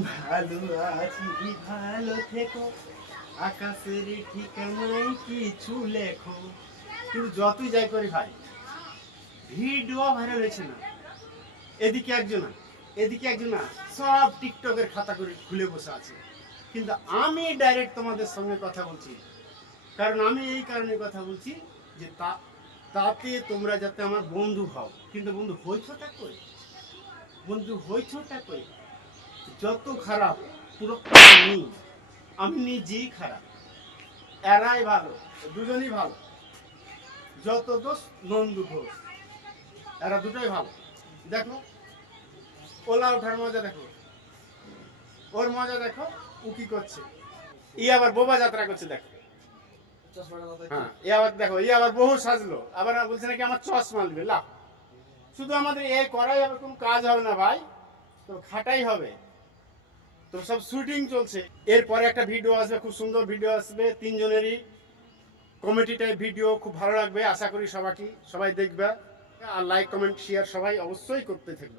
ভালো আছি ভালো থেকো আকাশের ঠিকানায় কিছু লেখো কিন্তু যতই যাই করি ভাই ভিডিও ভাইরাল হয়েছে না এদিকে একজন এদিকে একজন সব টিকটকের খাতা করে খুলে বসে আছে কিন্তু আমি ডাইরেক্ট তোমাদের সঙ্গে কথা বলছি কারণ আমি এই কারণে কথা বলছি যে তা তাতে তোমরা যাতে আমার বন্ধু হও কিন্তু বন্ধু হইছোটা কই বন্ধু হইছোটা কই যত খারাপ পুরো আমি আমি নিজেই খারাপ। এরাই ভালো দুজনই ভালো। যত দোষ নন্দু ঘোষ এরা দুটোই ভালো। দেখো ওলা ওঠার মজা দেখো। ওর মজা দেখো ও কি করছে। ই আবার বোবা যাত্রা করছে দেখো। হ্যাঁ আবার দেখো ই আবার বহু সাজলো। আবার বলছে নাকি আমার চশমা নেবে লাভ শুধু আমাদের এ করাই হবে কোনো কাজ হবে না ভাই তো খাটাই হবে। তো সব শুটিং চলছে। এরপরে একটা ভিডিও আসবে, খুব সুন্দর ভিডিও আসবে, তিনজনেরই কমেডি টাইপ ভিডিও, খুব ভালো লাগবে, আশা করি সবাইকে, সবাই দেখবে। আর লাইক কমেন্ট শেয়ার সবাই অবশ্যই করতে থাকবে।